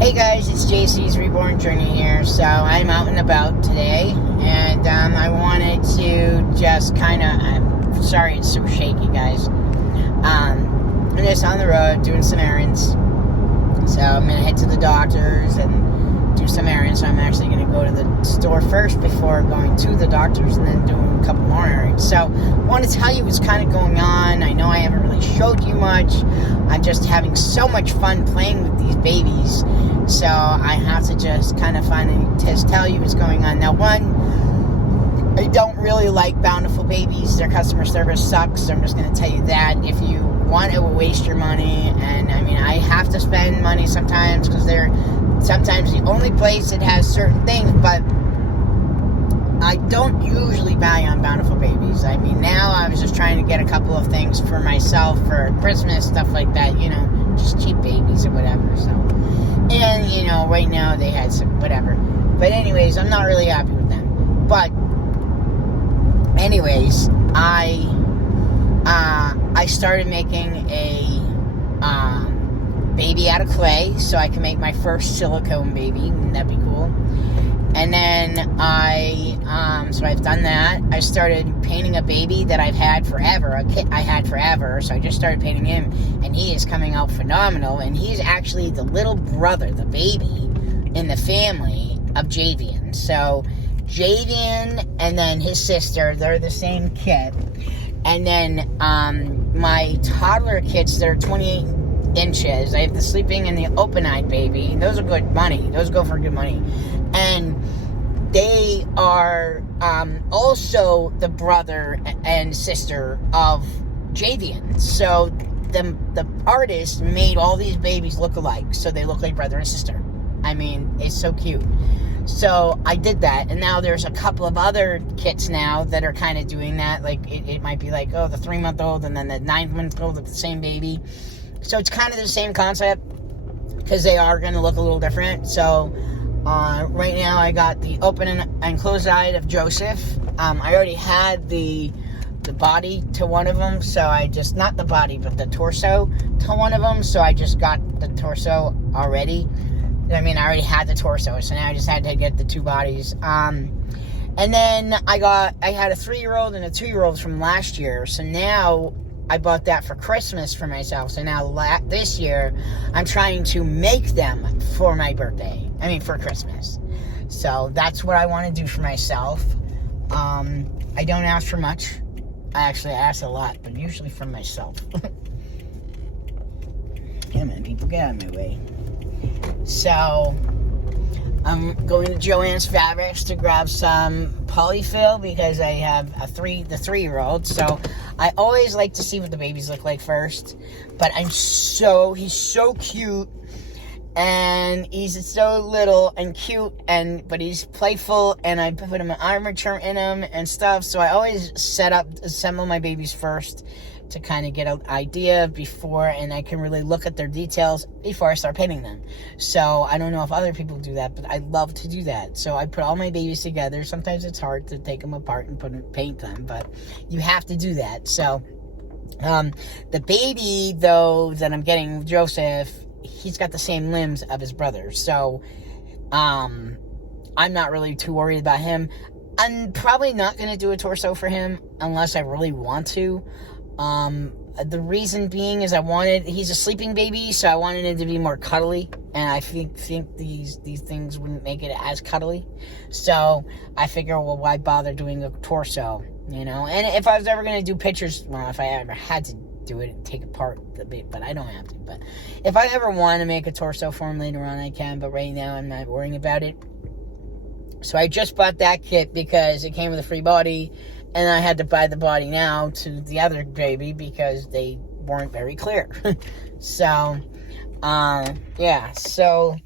Hey guys, it's JC's Reborn Journey here. So I'm out and about today, and I wanted to just kind of, I'm sorry it's so shaky, guys. I'm just on the road doing some errands. So I'm going to head to the doctor's and do some errands. So I'm actually going to go to the store first before going to the doctor's and then doing a couple more errands. So I want to tell you what's kind of going on. I know I haven't really showed you much. I'm just having so much fun playing with these babies. So I have to just kind of just tell you what's going on. Now, one, I don't really like Bountiful Babies. Their customer service sucks. So I'm just going to tell you that. If you want, it will waste your money. And I mean, I have to spend money sometimes because they're sometimes the only place that has certain things. But I don't usually buy on Bountiful Babies. I mean, now I was just trying to get a couple of things for myself for Christmas, stuff like that. You know, just cheap babies or whatever. So. And, you know, right now they had some, whatever. But anyways, I'm not really happy with them. But, anyways, I started making a baby out of clay so I can make my first silicone baby. Wouldn't that be cool? And then so I've done that. I started painting a baby that I've had forever, a kit I had forever. So I just started painting him, and he is coming out phenomenal. And he's actually the little brother, the baby in the family of Javian. So Javian and then his sister, they're the same kit. And then my toddler kits that are 28 inches. I have the sleeping and the open-eyed baby. Those are good money. Those go for good money. And they are also the brother and sister of Javian. So the artist made all these babies look alike, so they look like brother and sister. I mean, it's so cute. So I did that, and now there's a couple of other kits now that are kind of doing that. Like, it might be like, oh, the 3-month-old and then the 9-month-old of the same baby. So it's kind of the same concept, because they are going to look a little different. So right now I got the open and closed eye of Joseph. I already had the body to one of them, so I just, not the body, but the torso to one of them, so I just got the torso already. I mean, I already had the torso, so now I just had to get the two bodies. And then I had a 3-year-old and a 2-year-old from last year, so now I bought that for Christmas for myself. So now this year, I'm trying to make them for my birthday. I mean, for Christmas. So that's what I want to do for myself. I don't ask for much. I ask a lot, but usually for myself. Come on, people, get out of my way. So I'm going to Joann's Fabrics to grab some polyfill because I have the 3-year-old. So I always like to see what the babies look like first. But he's so cute, and he's so little and cute, but he's playful, and I put him an armature in him and stuff. So I always assemble my babies first to kind of get an idea before, and I can really look at their details before I start painting them. So I don't know if other people do that, but I love to do that. So I put all my babies together. Sometimes it's hard to take them apart and paint them, but you have to do that. So the baby, though, that I'm getting, Joseph, he's got the same limbs of his brother. So I'm not really too worried about him. I'm probably not going to do a torso for him unless I really want to. The reason being is he's a sleeping baby, so I wanted him to be more cuddly, and I think these things wouldn't make it as cuddly. So I figure, well, why bother doing a torso, you know? And if I was ever going to do pictures, well, if I ever had to do it and take apart the baby, but I don't have to. But if I ever want to make a torso for him later on, I can, but right now I'm not worrying about it. So I just bought that kit because it came with a free body, and I had to buy the body now to the other baby because they weren't very clear. So, yeah. So,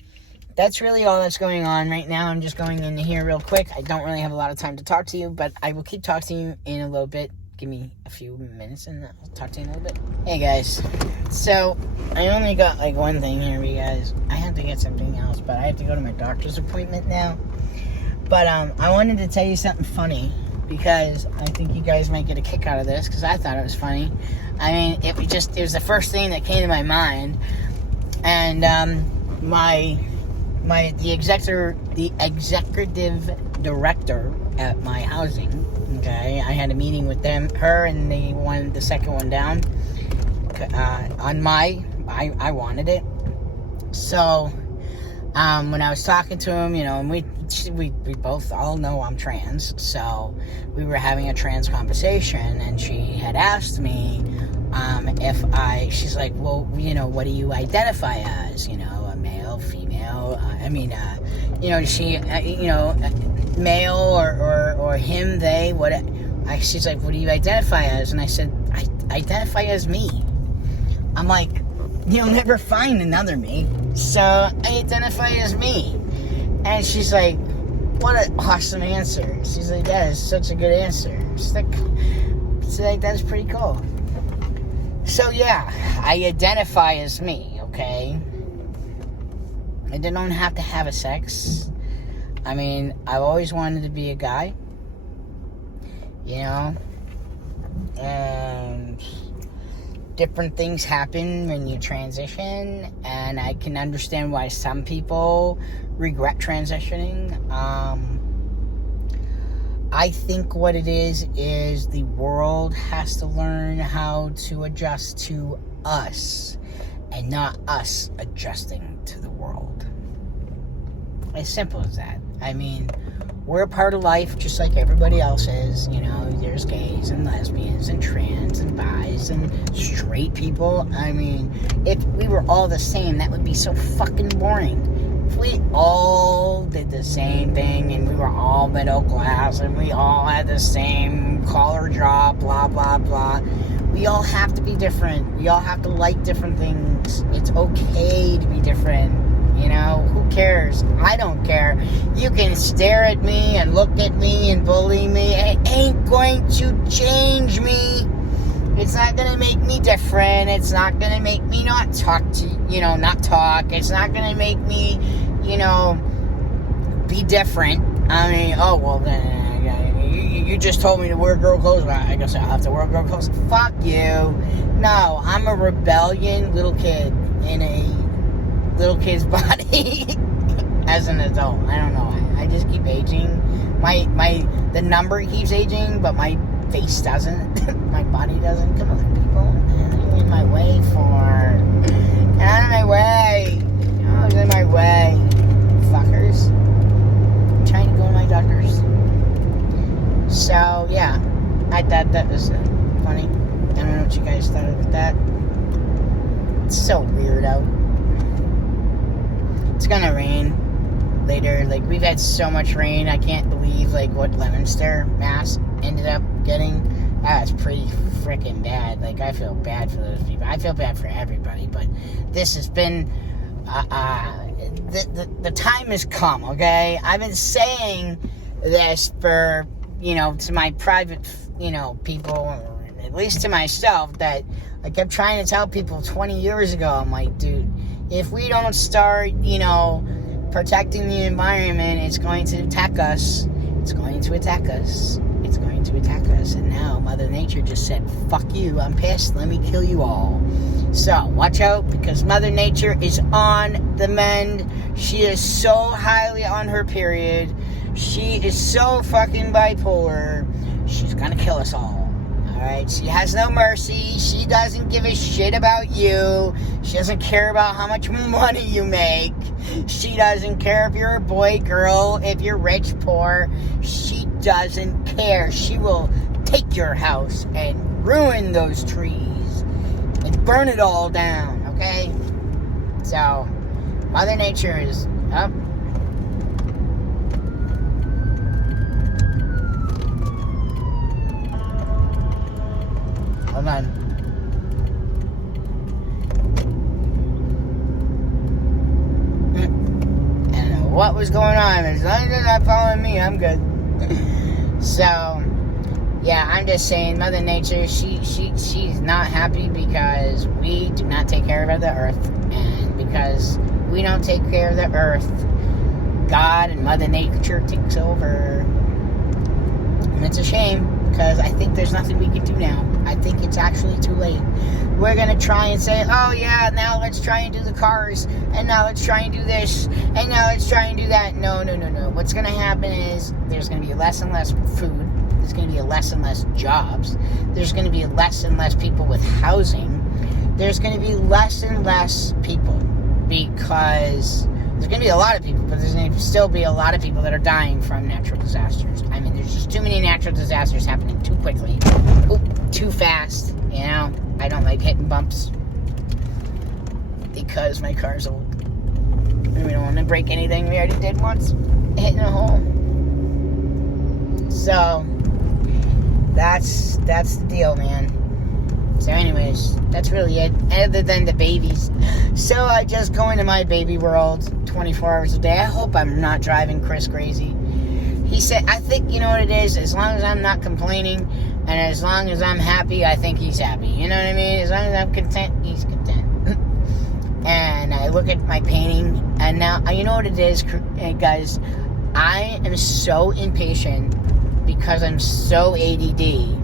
that's really all that's going on right now. I'm just going into here real quick. I don't really have a lot of time to talk to you, but I will keep talking to you in a little bit. Give me a few minutes and I'll talk to you in a little bit. Hey, guys. So, I only got, like, one thing here, you guys. I have to get something else, but I have to go to my doctor's appointment now. But, I wanted to tell you something funny, because I think you guys might get a kick out of this, because I thought it was funny. I mean, it was the first thing that came to my mind. And my the executive director at my housing. Okay, I had a meeting with her, and the second one down. I wanted it. So, when I was talking to him, and we both all know I'm trans, so we were having a trans conversation, and she had asked me, she's like, well, what do you identify as? A male, female, male or him, they, what? She's like, what do you identify as? And I said, I identify as me. I'm like, you'll never find another me, so I identify as me. And she's like, what an awesome answer. She's like, that is such a good answer. She's like, that's pretty cool. So yeah, I identify as me, okay? I don't have to have a sex. I mean, I've always wanted to be a guy, and different things happen when you transition, and I can understand why some people regret transitioning. I think what it is the world has to learn how to adjust to us, and not us adjusting to the world. As simple as that. I mean, we're a part of life just like everybody else is. There's gays and lesbians and trans and bis and straight people. I mean, if we were all the same, that would be so fucking boring. If we all did the same thing and we were all middle class and we all had the same collar job, blah, blah, blah. We all have to be different. We all have to like different things. It's okay to be different. Who cares? I don't care. You can stare at me and look at me and bully me. It ain't going to change me. It's not going to make me different. It's not going to make me not talk. It's not going to make me, be different. I mean, oh, well, then, you just told me to wear girl clothes. Well, I guess I'll have to wear girl clothes. Fuck you. No, I'm a rebellion little kid in a little kid's body as an adult. I don't know. I just keep aging. The number keeps aging, but my face doesn't. My body doesn't. Come on, people. You're in my way for. Get out of my way. I was in my way. Fuckers. I'm trying to go to my doctor's. So, yeah. I thought that was funny. I don't know what you guys thought of that. It's so weird out. It's gonna rain later. Like, we've had so much rain. I can't believe, what Leominster, Mass, ended up getting. That's pretty freaking bad. Like, I feel bad for those people. I feel bad for everybody, but this has been, the time has come, okay? I've been saying this for, to my private, people, or at least to myself, that I kept trying to tell people 20 years ago. I'm like, dude, if we don't start, protecting the environment, it's going to attack us. It's going to attack us. It's going to attack us. And now Mother Nature just said, fuck you, I'm pissed, let me kill you all. So, watch out, because Mother Nature is on the mend. She is so highly on her period. She is so fucking bipolar. She's gonna kill us all. Alright, she has no mercy. She doesn't give a shit about you. She doesn't care about how much money you make. She doesn't care if you're a boy, girl, if you're rich, poor. She doesn't care. She will take your house and ruin those trees and burn it all down, okay? So, Mother Nature is up. Hold on. I don't know what was going on. As long as they're not following me, I'm good. So, yeah, I'm just saying, Mother Nature, she's not happy because we do not take care of the earth. And because we don't take care of the earth, God and Mother Nature takes over. And it's a shame. because I think there's nothing we can do now. I think it's actually too late. We're going to try and say, oh yeah, now let's try and do the cars, and now let's try and do this, and now let's try and do that. No. What's going to happen is there's going to be less and less food. There's going to be less and less jobs. There's going to be less and less people with housing. There's going to be less and less people because there's going to be a lot of people, but there's going to still be a lot of people that are dying from natural disasters. I mean, there's just too many natural disasters happening too quickly, too fast, you know? I don't like hitting bumps because my car's old. And we don't want to break anything. We already did once, hitting a hole. So, that's the deal, man. So anyways, that's really it, other than the babies. So I just go into my baby world 24 hours a day. I hope I'm not driving Chris crazy. He said, I think, you know what it is, as long as I'm not complaining, and as long as I'm happy, I think he's happy. You know what I mean? As long as I'm content, he's content. And I look at my painting, and now, you know what it is, guys? I am so impatient because I'm so ADD.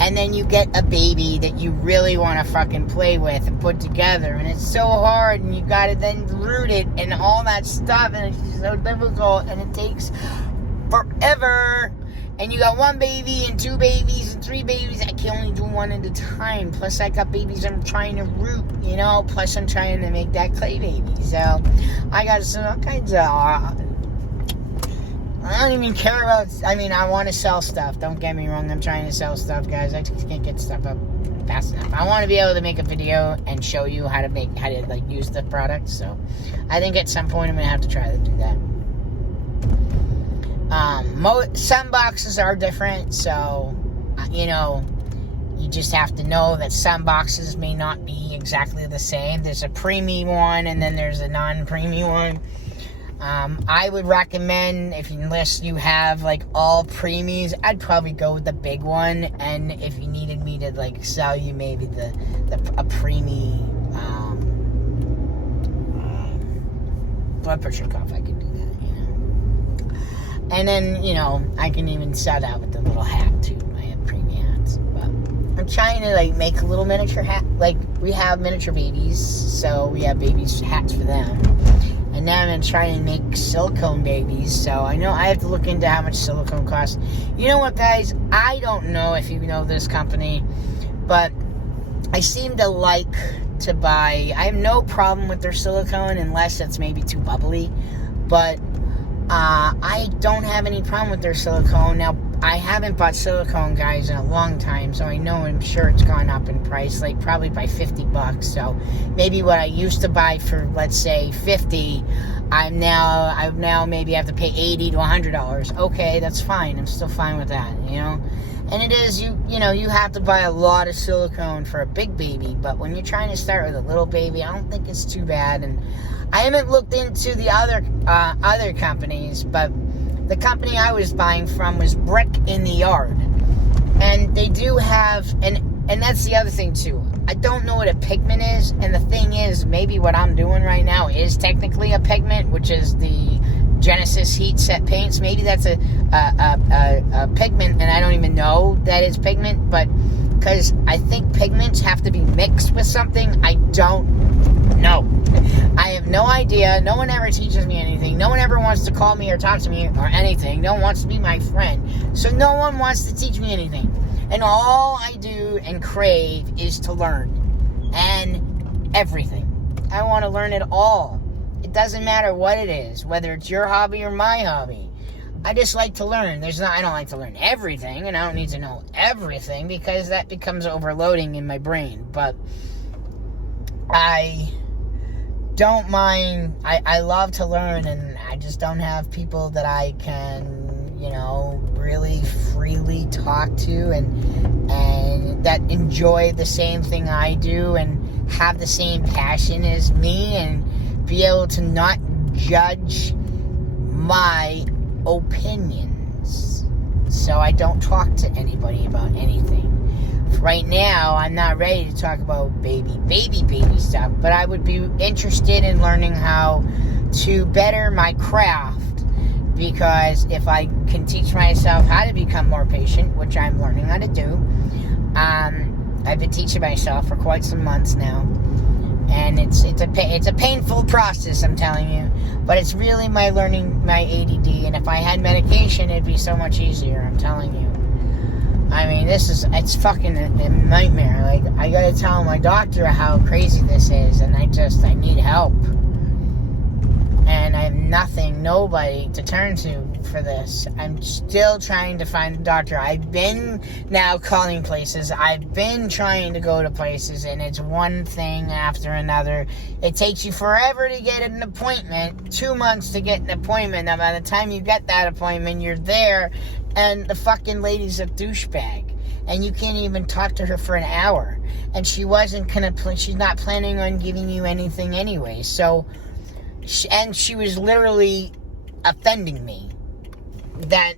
And then you get a baby that you really want to fucking play with and put together. And it's so hard. And you got to then root it and all that stuff. And it's just so difficult. And it takes forever. And you got one baby and two babies and three babies. I can only do one at a time. Plus I got babies I'm trying to root, you know. Plus I'm trying to make that clay baby. So I got all kinds of... I don't even care about... I mean, I want to sell stuff. Don't get me wrong. I'm trying to sell stuff, guys. I just can't get stuff up fast enough. I want to be able to make a video and show you how to like use the product. So, I think at some point I'm going to have to try to do that. Some boxes are different. So, you know, you just have to know that some boxes may not be exactly the same. There's a preemie one and then there's a non-preemie one. I would recommend, unless you have like all preemies, I'd probably go with the big one. And if you needed me to like sell you maybe a preemie blood pressure cuff, I could do that, you know. And then, you know, I can even sell that with the little hat too. I have preemie hats, but I'm trying to like make a little miniature hat. Like we have miniature babies, so we have babies hats for them. And now I'm going to try and make silicone babies. So I know I have to look into how much silicone costs. You know what, guys? I don't know if you know this company, but I seem to like to buy... I have no problem with their silicone unless it's maybe too bubbly. But I don't have any problem with their silicone. Now, I haven't bought silicone, guys, in a long time, so I'm sure it's gone up in price, like probably by $50. So maybe what I used to buy for, let's say, $50, I now maybe have to pay $80 to $100. Okay, that's fine. I'm still fine with that, you know. And it is, you know, you have to buy a lot of silicone for a big baby, but when you're trying to start with a little baby, I don't think it's too bad. And I haven't looked into the other companies, but the company I was buying from was Brick in the Yard. And they do have, and that's the other thing too. I don't know what a pigment is, and the thing is, maybe what I'm doing right now is technically a pigment, which is the Genesis Heat Set Paints. Maybe that's a pigment, and I don't even know that it's pigment, but because I think pigments have to be mixed with something, I don't know. I have no idea. No one ever teaches me anything. No one ever wants to call me or talk to me or anything. No one wants to be my friend. So no one wants to teach me anything. And all I do and crave is to learn. And everything. I want to learn it all. It doesn't matter what it is, whether it's your hobby or my hobby. I just like to learn. I don't like to learn everything, and I don't need to know everything because that becomes overloading in my brain. But I don't mind. I love to learn, and I just don't have people that I can, you know, really freely talk to and that enjoy the same thing I do and have the same passion as me and be able to not judge my opinions. So I don't talk to anybody about anything. Right now, I'm not ready to talk about baby stuff, but I would be interested in learning how to better my craft because if I can teach myself how to become more patient, which I'm learning how to do, I've been teaching myself for quite some months now, and it's a painful process, I'm telling you, but it's really my learning my ADD, and if I had medication, it'd be so much easier, I'm telling you. I mean, it's fucking a nightmare. Like, I gotta tell my doctor how crazy this is, and I need help. And I have nobody to turn to for this. I'm still trying to find a doctor. I've been now calling places. I've been trying to go to places, and it's one thing after another. It takes you forever to get an appointment, 2 months to get an appointment. And by the time you get that appointment, you're there, and the fucking lady's a douchebag. And you can't even talk to her for an hour. And she's not planning on giving you anything anyway. So, and she was literally offending me that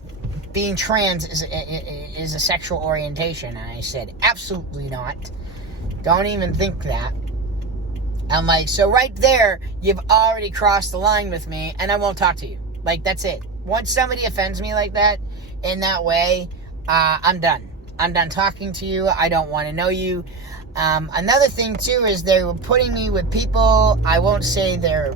being trans is a sexual orientation. And I said, absolutely not. Don't even think that. I'm like, so right there, you've already crossed the line with me, and I won't talk to you. Like, that's it. Once somebody offends me like that, in that way, I'm done. I'm done talking to you. I don't want to know you. Another thing, too, is they were putting me with people, I won't say their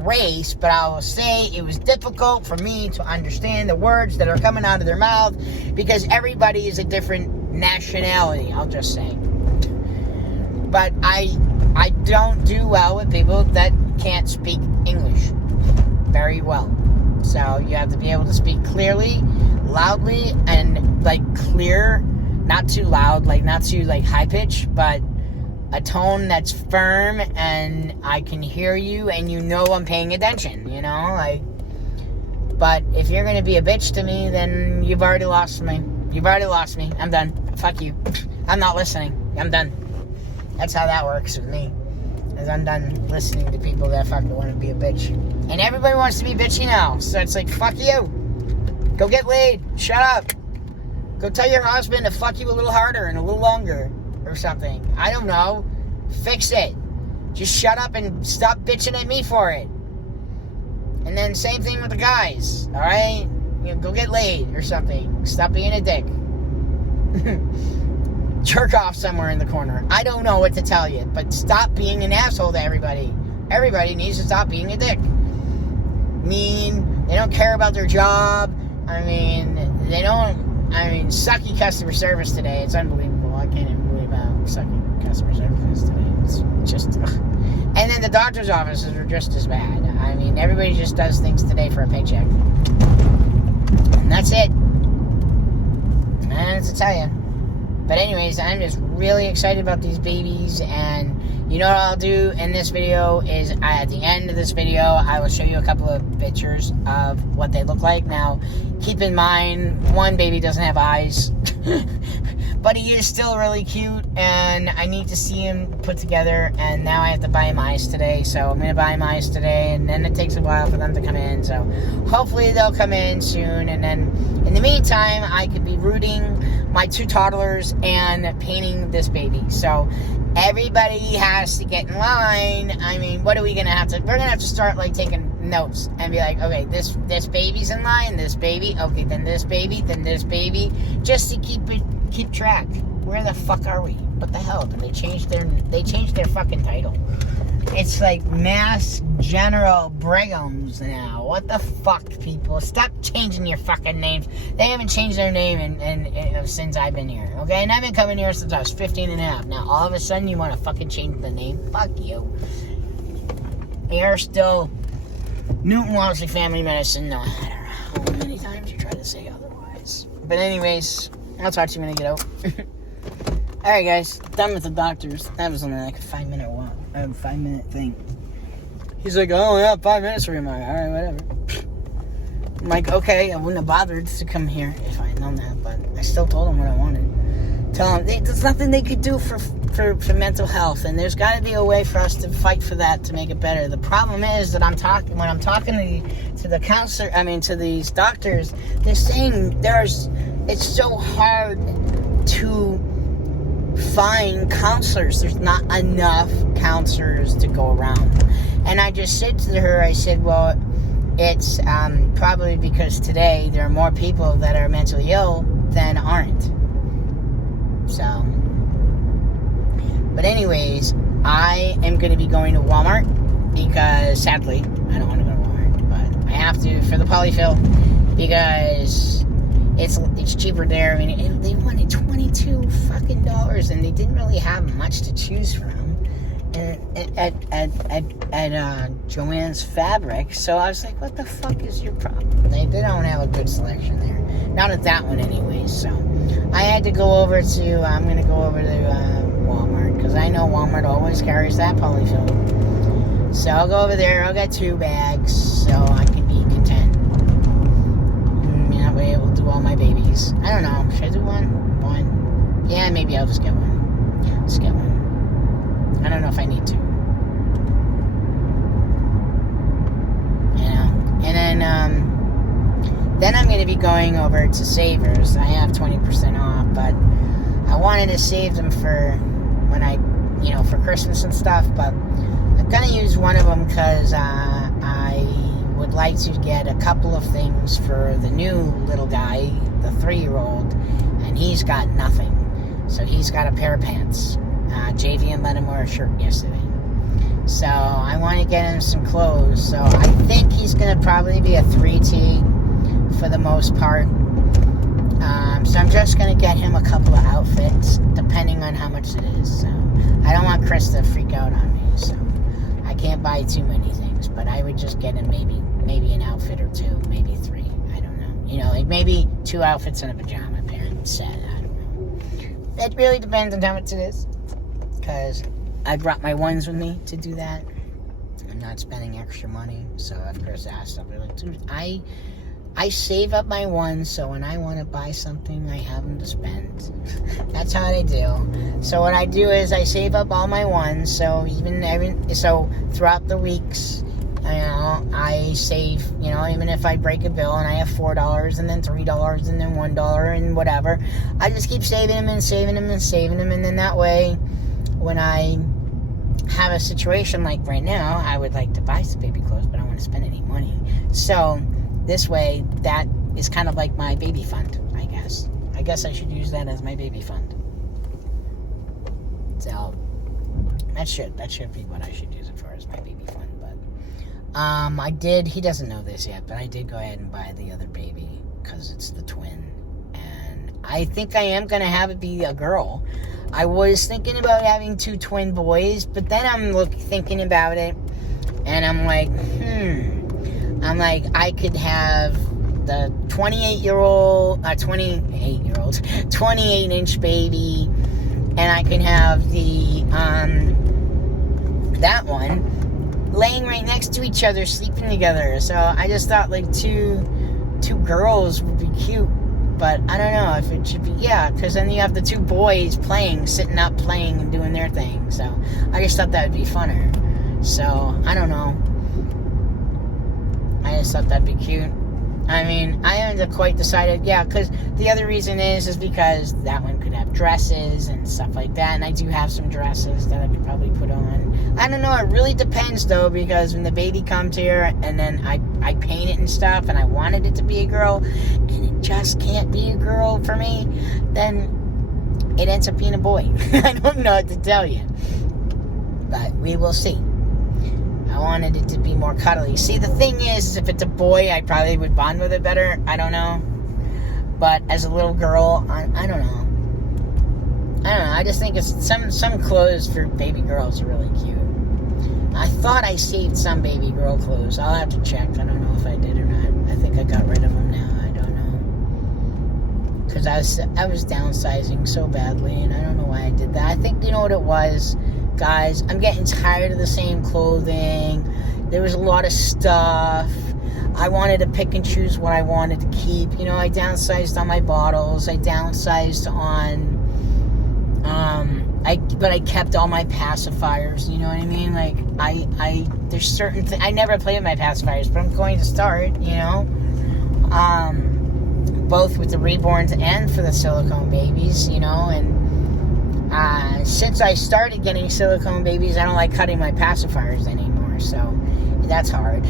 race, but I will say it was difficult for me to understand the words that are coming out of their mouth, because everybody is a different nationality, I'll just say. But I don't do well with people that can't speak English very well. So you have to be able to speak clearly, loudly, and like clear, not too loud, like not too like high pitch, but a tone that's firm, and I can hear you, and you know I'm paying attention, you know, like. But if you're gonna be a bitch to me, then you've already lost me. I'm done. Fuck you. I'm not listening. I'm done. That's how that works with me. Is I'm done listening to people that fucking want to be a bitch. And everybody wants to be bitchy now. So it's like, fuck you. Go get laid. Shut up. Go tell your husband to fuck you a little harder and a little longer. Or something. I don't know. Fix it. Just shut up and stop bitching at me for it. And then same thing with the guys. Alright? You know, go get laid or something. Stop being a dick. Jerk off somewhere in the corner. I don't know what to tell you, but stop being an asshole to everybody. Everybody needs to stop being a dick. Mean. They don't care about their job. Sucky customer service today. It's unbelievable. I can't even believe how sucky customer service is today. It's just... Ugh. And then the doctor's offices are just as bad. I mean, everybody just does things today for a paycheck. And that's it. And to tell you. But anyways, I'm just really excited about these babies, and you know what I'll do in this video is at the end of this video, I will show you a couple of pictures of what they look like. Now, keep in mind, one baby doesn't have eyes, but he is still really cute, and I need to see him put together, and now I have to buy him eyes today, so I'm going to buy him eyes today, and then it takes a while for them to come in, so hopefully they'll come in soon, and then in the meantime, I could be rooting my 2 toddlers and painting this baby. So everybody has to get in line. I mean, what are we gonna have to? We're gonna have to start like taking notes and be like, okay, this baby's in line. This baby, okay, then this baby, just to keep track. Where the fuck are we? What the hell? They changed their fucking title. It's like Mass General Brigham's now. What the fuck, people? Stop changing your fucking names. They haven't changed their name since I've been here, okay? And I've been coming here since I was 15 and a half. Now, all of a sudden, you want to fucking change the name? Fuck you. You're still Newton Walmsley Family Medicine, no matter how many times you try to say otherwise. But anyways, I'll talk to you when I get out. Alright, guys. Done with the doctors. That was only like a 5-minute walk. A 5-minute thing. He's like, oh, yeah, 5 minutes for you, Mark. Alright, whatever. I'm like, okay, I wouldn't have bothered to come here if I had known that, but I still told him what I wanted. Tell him, there's nothing they could do for mental health, and there's got to be a way for us to fight for that to make it better. The problem is that when I'm talking to the counselor, to these doctors, they're saying it's so hard to find counselors. There's not enough counselors to go around. And I just said to her, I said, well, it's probably because today there are more people that are mentally ill than aren't. So, but anyways, I am going to be going to Walmart because sadly, I don't want to go to Walmart, but I have to for the polyfill because it's cheaper there. I mean, they wanted $22 fucking dollars, and they didn't really have much to choose from at Joann's Fabric. So I was like, what the fuck is your problem? They don't have a good selection there. Not at that one anyways. So I had to go over to, I'm going to go over to Walmart, because I know Walmart always carries that polyfill. So I'll go over there. I'll get 2 bags so I can be content. That way I will do all my babies. I don't know. Should I do one? Yeah, maybe I'll just get one. Just get one. I don't know if I need to. You know? And then I'm going to be going over to Savers. I have 20% off, but I wanted to save them for when I, for Christmas and stuff, but I'm going to use one of them because I would like to get a couple of things for the new little guy, the 3-year-old, and he's got nothing. So he's got a pair of pants. JV let him wear a shirt yesterday. So I want to get him some clothes. So I think he's going to probably be a 3T for the most part. So I'm just going to get him a couple of outfits, depending on how much it is. So I don't want Chris to freak out on me. So I can't buy too many things. But I would just get him maybe an outfit or 2, maybe 3. I don't know. Like maybe 2 outfits and a pajama parent set. I don't know. It really depends on how much it is. Because I brought my ones with me to do that. I'm not spending extra money. So if Chris asked, I'll be like, dude, I save up my ones so when I want to buy something, I have them to spend. That's how I do. So what I do is I save up all my ones. So so throughout the weeks, I save, even if I break a bill and I have $4 and then $3 and then $1 and whatever, I just keep saving them and saving them and saving them. And then that way, when I have a situation like right now, I would like to buy some baby clothes, but I don't want to spend any money. So this way, that is kind of like my baby fund, I guess. I guess I should use that as my baby fund. So that should be what I should use it for, as my baby fund. But he doesn't know this yet, but I did go ahead and buy the other baby because it's the twin. And I think I am going to have it be a girl. I was thinking about having 2 twin boys, but then I'm thinking about it, and I'm like, I could have the 28-inch baby, and I can have the, that one laying right next to each other, sleeping together. So I just thought, like, two girls would be cute. But I don't know if it should be, because then you have the 2 boys sitting up playing and doing their thing. So I just thought that would be funner. So I don't know. I just thought that'd be cute. I mean, I haven't quite decided, because the other reason is because that one could have dresses and stuff like that. And I do have some dresses that I could probably put on. I don't know, it really depends though, because when the baby comes here and then I paint it and stuff and I wanted it to be a girl and it just can't be a girl for me, then it ends up being a boy. I don't know what to tell you. But we will see. I wanted it to be more cuddly. See, the thing is if it's a boy, I probably would bond with it better. I don't know. But as a little girl, I don't know. I just think it's some clothes for baby girls are really cute. I thought I saved some baby girl clothes. I'll have to check. I don't know if I did or not. I think I got rid of them now. I don't know. Because I was downsizing so badly, and I don't know why I did that. I think, you know what it was? Guys, I'm getting tired of the same clothing. There was a lot of stuff. I wanted to pick and choose what I wanted to keep. I downsized on my bottles. I downsized on, but I kept all my pacifiers. You know what I mean? Like, there's certain things. I never play with my pacifiers, but I'm going to start, both with the reborns and for the silicone babies, and since I started getting silicone babies, I don't like cutting my pacifiers anymore, so that's hard.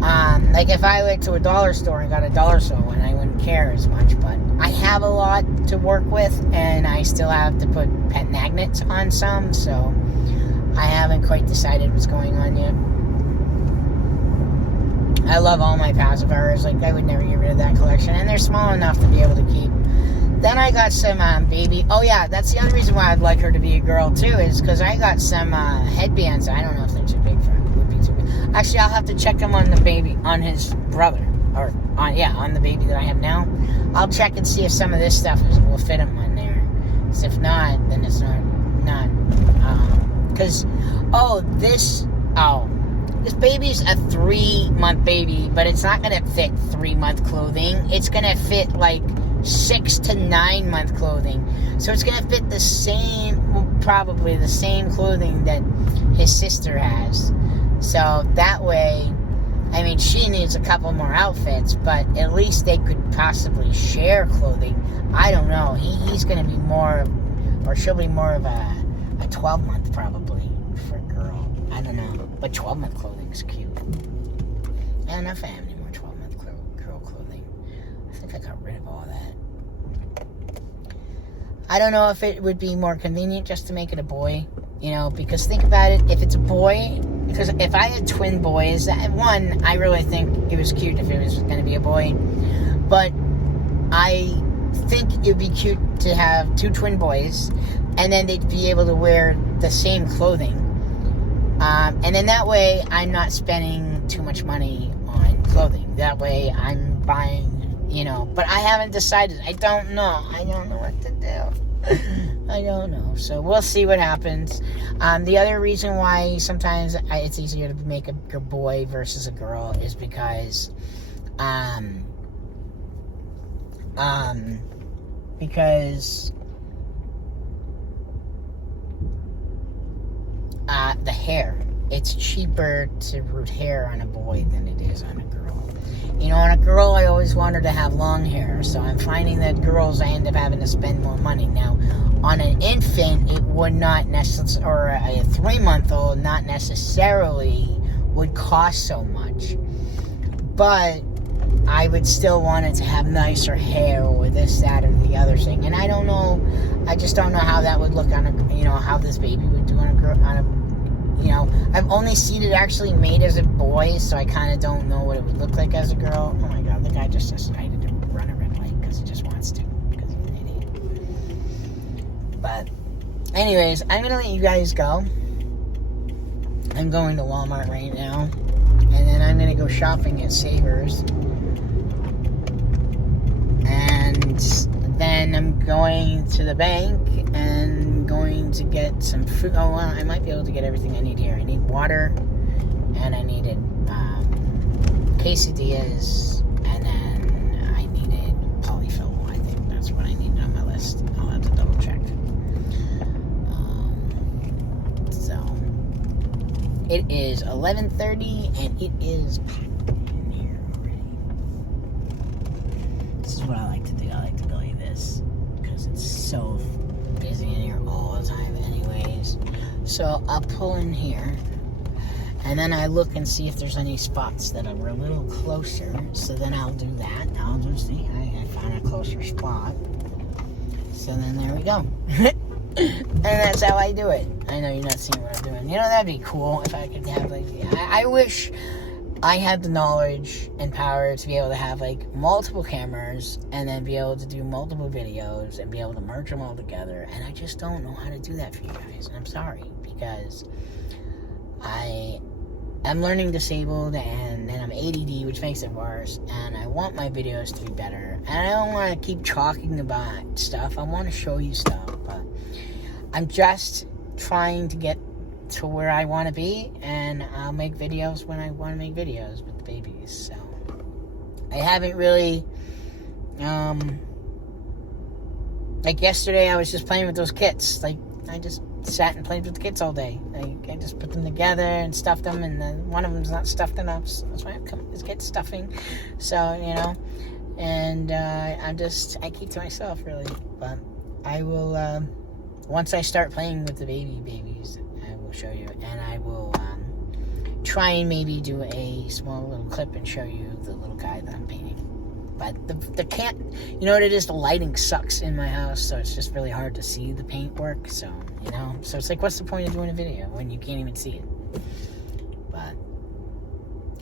Like if I went to a dollar store and got a dollar store one, I wouldn't care as much, but I have a lot to work with, and I still have to put pet magnets on some, so I haven't quite decided what's going on yet. I love all my pacifiers. Like, I would never get rid of that collection, and they're small enough to be able to keep. Then I got some baby. Oh yeah, that's the other reason why I'd like her to be a girl too, is because I got some headbands. I don't know if they're too big for her. Would be too big. Actually, I'll have to check them on the baby, on his brother, or on the baby that I have now. I'll check and see if some of this stuff will fit him on there. Because if not, then it's not. Because this baby's a 3-month baby, but it's not gonna fit 3-month clothing. It's gonna fit like 6 to 9 month clothing. So it's gonna fit probably the same clothing that his sister has. So that way, I mean, she needs a couple more outfits, but at least they could possibly share clothing. I don't know. He's gonna be more, or she'll be more of a 12-month probably for a girl. I don't know. But 12-month clothing's cute. I don't know if I have any more 12-month girl clothing. I think I got rid of all that. I don't know if it would be more convenient just to make it a boy, because think about it, if it's a boy, because if I had twin boys, one, I really think it was cute if it was going to be a boy, but I think it would be cute to have 2 twin boys, and then they'd be able to wear the same clothing, and then that way I'm not spending too much money on clothing. That way I'm buying, but I haven't decided. I don't know what to do. I don't know. So we'll see what happens. The other reason why sometimes it's easier to make a boy versus a girl is because the hair. It's cheaper to root hair on a boy than it is on a girl. On a girl, I always want her to have long hair, so I'm finding that girls, I end up having to spend more money. Now, on an infant, it would not necessarily, or a 3-month-old, not necessarily would cost so much. But I would still want it to have nicer hair, or this, that, or the other thing. And I don't know, I just don't know how that would look on a, how this baby would do on a girl, I've only seen it actually made as a boy, so I kind of don't know what it would look like as a girl. Oh my god, the guy just decided to run a red light because he just wants to, because he's an idiot. But, anyways, I'm going to let you guys go. I'm going to Walmart right now, and then I'm going to go shopping at Savers. And then I'm going to the bank and going to get some fruit. Oh, well, I might be able to get everything I need here. I need water, and I needed quesadillas, and then I needed polyfill. I think that's what I needed on my list. I'll have to double check. So, it is 11:30, and it is packed in here already. This is what I like to do. I like to go like this, because it's so busy in here all the time anyways. So I'll pull in here, and then I look and see if there's any spots that are a little closer, so then I'll do that. I'll just see, I found a closer spot, so then there we go. And that's how I do it. I know you're not seeing what I'm doing. That'd be cool if I could have, I wish I had the knowledge and power to be able to have, multiple cameras, and then be able to do multiple videos, and be able to merge them all together, and I just don't know how to do that for you guys, and I'm sorry, because I'm learning disabled, and then I'm ADD, which makes it worse, and I want my videos to be better, and I don't want to keep talking about stuff. I want to show you stuff, but I'm just trying to get to where I want to be, and I'll make videos when I want to make videos with the babies. So I haven't really yesterday I was just playing with those kits. I just sat and played with the kits all day. I just put them together and stuffed them, and then one of them's not stuffed enough, so that's why it's kit stuffing. So and I keep to myself really, but I will once I start playing with the babies, I will show you, and I will try and maybe do a small little clip and show you the little guy that I'm painting. But the can't, you know what it is? The lighting sucks in my house, so it's just really hard to see the paint work. So, you know, so it's like, what's the point of doing a video when you can't even see it? But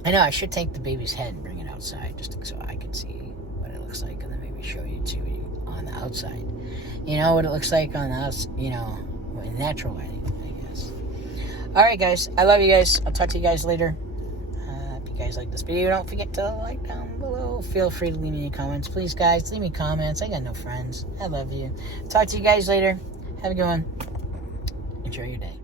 I know I should take the baby's head and bring it outside just so I can see what it looks like, and then maybe show you too on the outside. You know what it looks like on the outside, you know, in natural lighting, I guess. All right, guys, I love you guys. I'll talk to you guys later. If you guys like this video, don't forget to like down below. Feel free to leave me any comments. Please, guys, leave me comments. I got no friends. I love you. Talk to you guys later. Have a good one. Enjoy your day.